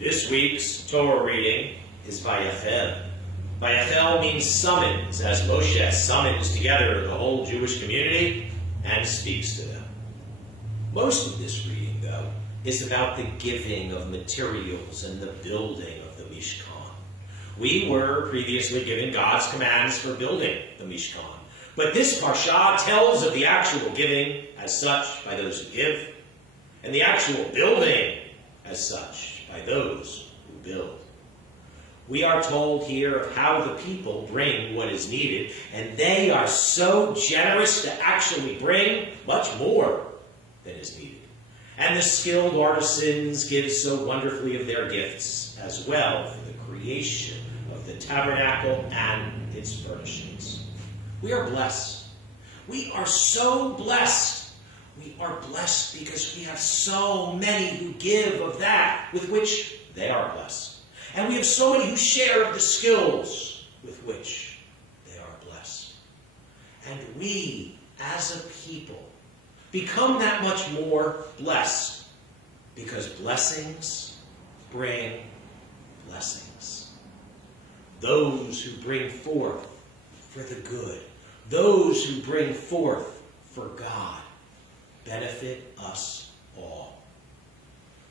This week's Torah reading is Vayakhel. Vayakhel means summons, as Moshe summons together the whole Jewish community and speaks to them. Most of this reading, though, is about the giving of materials and the building of the Mishkan. We were previously given God's commands for building the Mishkan, but this parsha tells of the actual giving as such by those who give, and the actual building as such by those who build. We are told here of how the people bring what is needed, and they are so generous to actually bring much more than is needed. And the skilled artisans give so wonderfully of their gifts as well for the creation of the tabernacle and its furnishings. We are blessed. We are so blessed. We are blessed because we have so many who give of that with which they are blessed. And we have so many who share of the skills with which they are blessed. And we, as a people, become that much more blessed because blessings bring blessings. Those who bring forth for the good, those who bring forth for God, benefit us all.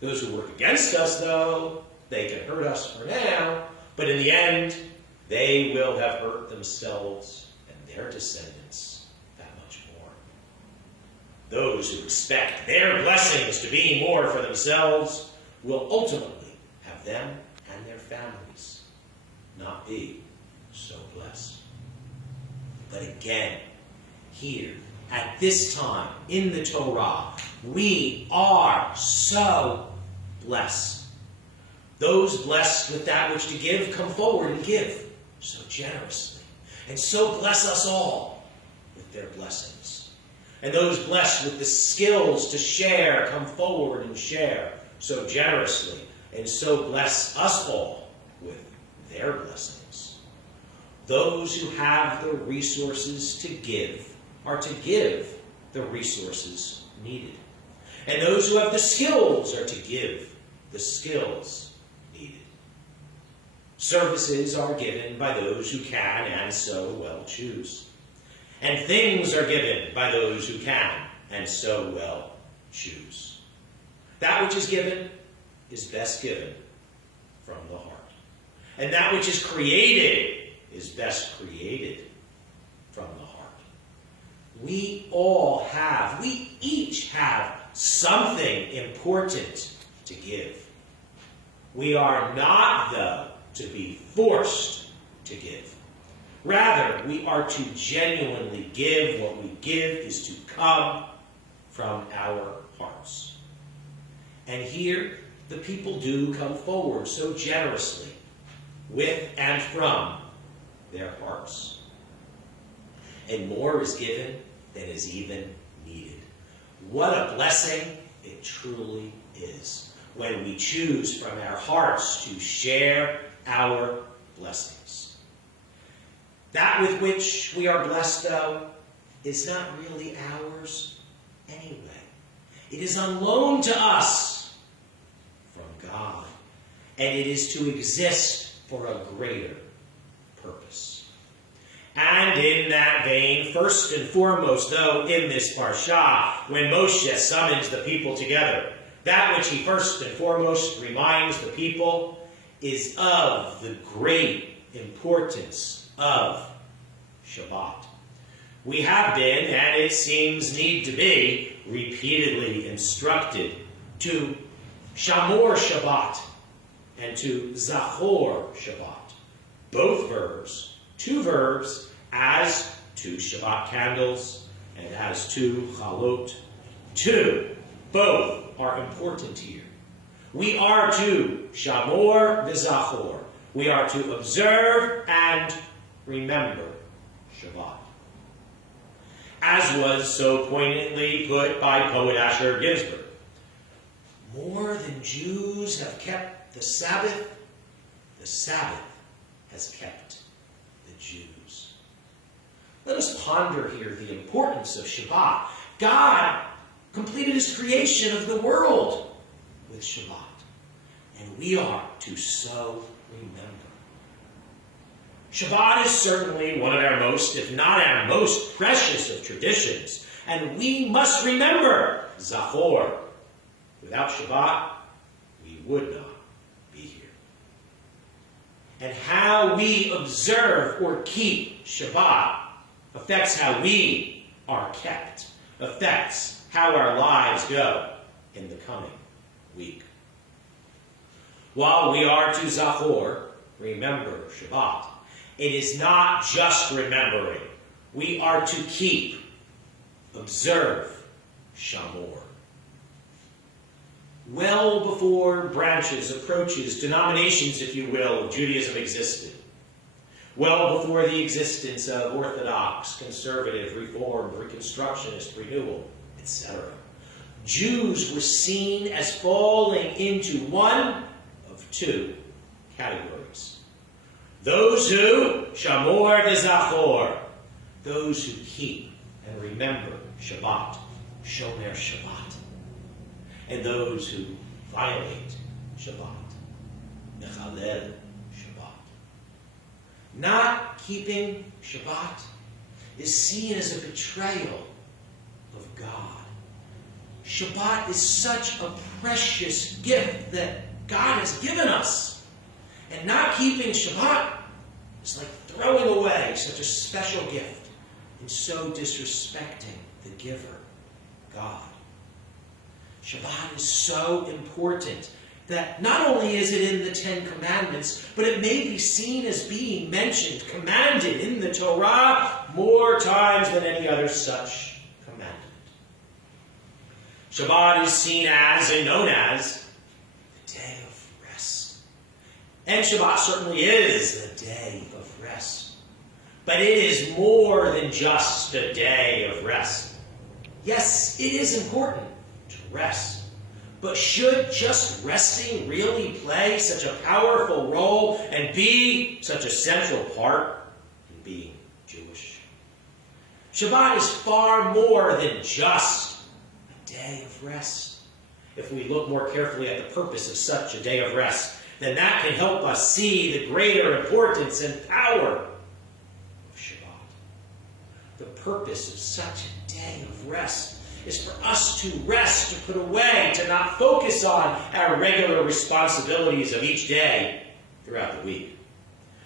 Those who work against us, though, they can hurt us for now, but in the end, they will have hurt themselves and their descendants that much more. Those who expect their blessings to be more for themselves will ultimately have them and their families not be so blessed. But again, here, at this time in the Torah, we are so blessed. Those blessed with that which to give come forward and give so generously. And so bless us all with their blessings. And those blessed with the skills to share come forward and share so generously. And so bless us all with their blessings. Those who have the resources to give are to give the resources needed. And those who have the skills are to give the skills needed. Services are given by those who can and so well choose. And things are given by those who can and so well choose. That which is given is best given from the heart. And that which is created is best created from the heart. We each have something important to give. We are not, though, to be forced to give. Rather, we are to genuinely give. What we give is to come from our hearts. And here, the people do come forward so generously with and from their hearts. And more is given than is even needed. What a blessing it truly is when we choose from our hearts to share our blessings. That with which we are blessed, though, is not really ours anyway. It is on loan to us from God, and it is to exist for a greater purpose. And in that vein, first and foremost, though, in this parsha, when Moshe summons the people together, that which he first and foremost reminds the people is of the great importance of Shabbat. We have been, and it seems need to be, repeatedly instructed to shamor Shabbat and to zachor Shabbat. Both verbs, two verbs, as two Shabbat candles and as two chalot. Two. Both are important here. We are to shamor v'zachor. We are to observe and remember Shabbat. As was so poignantly put by poet Asher Ginsburg, more than Jews have kept the Sabbath has kept the Jews. Let us ponder here the importance of Shabbat. God completed his creation of the world with Shabbat. and we are to so remember. Shabbat is certainly one of our most, if not our most precious of traditions, and we must remember, Zachor. Without Shabbat, we would not be here. And how we observe or keep Shabbat affects how we are kept, affects how our lives go in the coming week. While we are to Zachor, remember Shabbat, it is not just remembering. We are to keep, observe, Shamor. Well before branches, approaches, denominations, if you will, of Judaism existed, well before the existence of Orthodox, Conservative, Reformed, Reconstructionist, Renewal, etc., Jews were seen as falling into one of two categories. Those who, Shamor v'Zachor, those who keep and remember Shabbat, Shomer Shabbat, and those who violate Shabbat, Mechalel Shabbat. Not keeping Shabbat is seen as a betrayal of God. Shabbat is such a precious gift that God has given us. And not keeping Shabbat is like throwing away such a special gift and so disrespecting the giver, God. Shabbat is so important that not only is it in the Ten Commandments, but it may be seen as being mentioned, commanded in the Torah more times than any other such commandment. Shabbat is seen as and known as the day of rest. And Shabbat certainly is the day of rest. But it is more than just a day of rest. Yes, it is important to rest. But should just resting really play such a powerful role and be such a central part in being Jewish? Shabbat is far more than just a day of rest. If we look more carefully at the purpose of such a day of rest, then that can help us see the greater importance and power of Shabbat. The purpose of such a day of rest is for us to rest, to put away, to not focus on our regular responsibilities of each day throughout the week.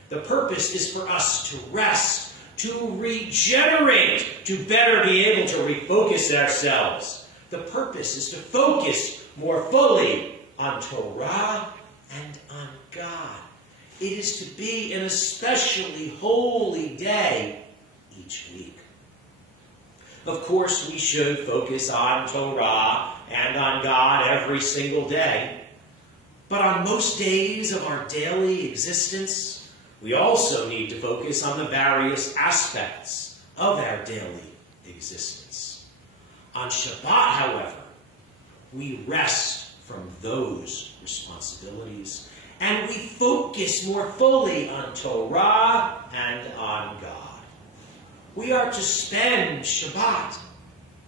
The purpose is for us to rest, to regenerate, to better be able to refocus ourselves. The purpose is to focus more fully on Torah and on God. It is to be an especially holy day each week. Of course, we should focus on Torah and on God every single day. But on most days of our daily existence, we also need to focus on the various aspects of our daily existence. On Shabbat, however, we rest from those responsibilities and we focus more fully on Torah and on God. We are to spend Shabbat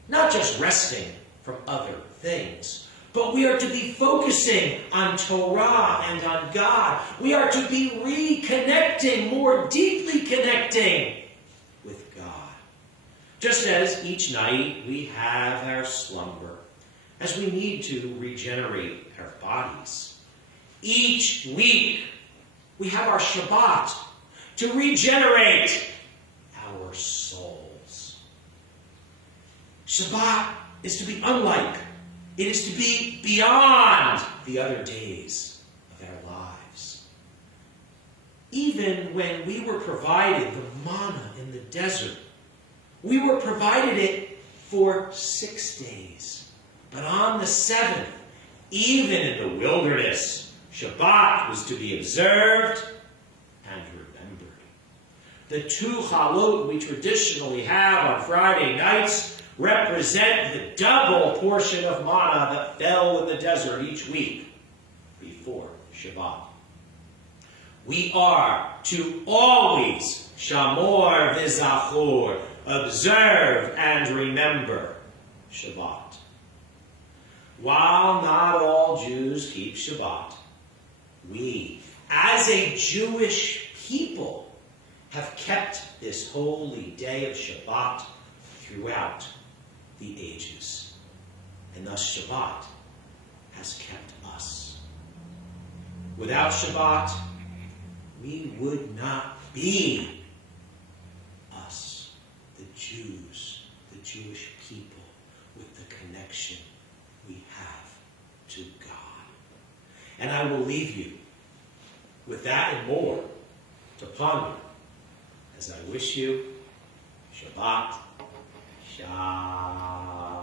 not just resting from other things, but we are to be focusing on Torah and on God. We are to be reconnecting, more deeply connecting with God. Just as each night we have our slumber, as we need to regenerate our bodies. Each week we have our Shabbat to regenerate our souls. Shabbat is to be unlike, it is to be beyond the other days of our lives. Even when we were provided the manna in the desert, we were provided it for 6 days. But on the 7th, even in the wilderness, Shabbat was to be observed and remembered. The 2 chalot we traditionally have on Friday nights represent the double portion of manna that fell in the desert each week before Shabbat. We are to always Shamor v'Zachor, observe and remember Shabbat. While not all Jews keep Shabbat, as a Jewish people, have kept this holy day of Shabbat throughout the ages. And thus Shabbat has kept us. Without Shabbat, we would not be us, the Jews, the Jewish people, with the connection we have to God. And I will leave you with that and more to ponder as I wish you Shabbat Shalom.